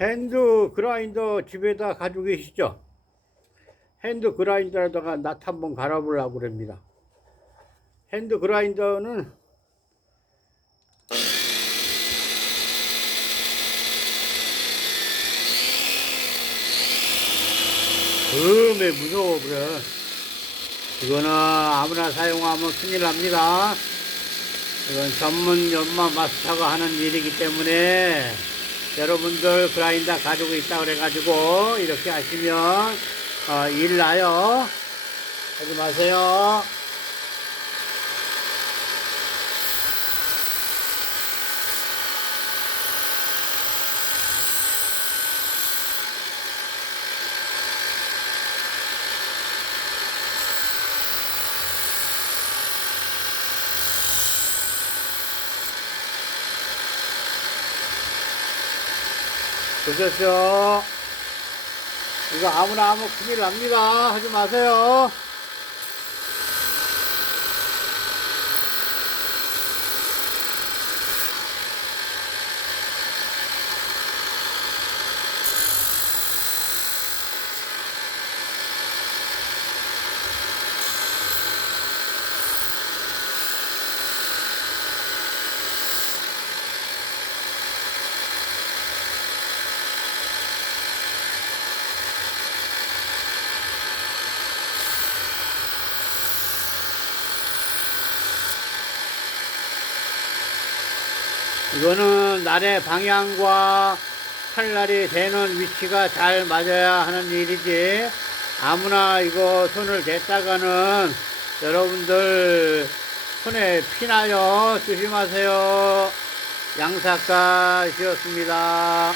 핸드 그라인더 집에다 가지고 계시죠? 핸드 그라인더에다가 낫 한번 갈아보려고 그럽니다. 핸드 그라인더는 음에 무서워 그래. 이거는 아무나 사용하면 큰일 납니다. 이건 전문 연마 마스터가 하는 일이기 때문에 여러분들 그라인더 가지고 있다 그래가지고 이렇게 하시면 어, 일 나요. 하지 마세요. 보셨죠? 이거 아무나 하면 큰일 납니다. 하지 마세요. 이거는 날의 방향과 칼날이 되는 위치가 잘 맞아야 하는 일이지. 아무나 이거 손을 댔다가는 여러분들 손에 피나요? 조심하세요. 양사가시였습니다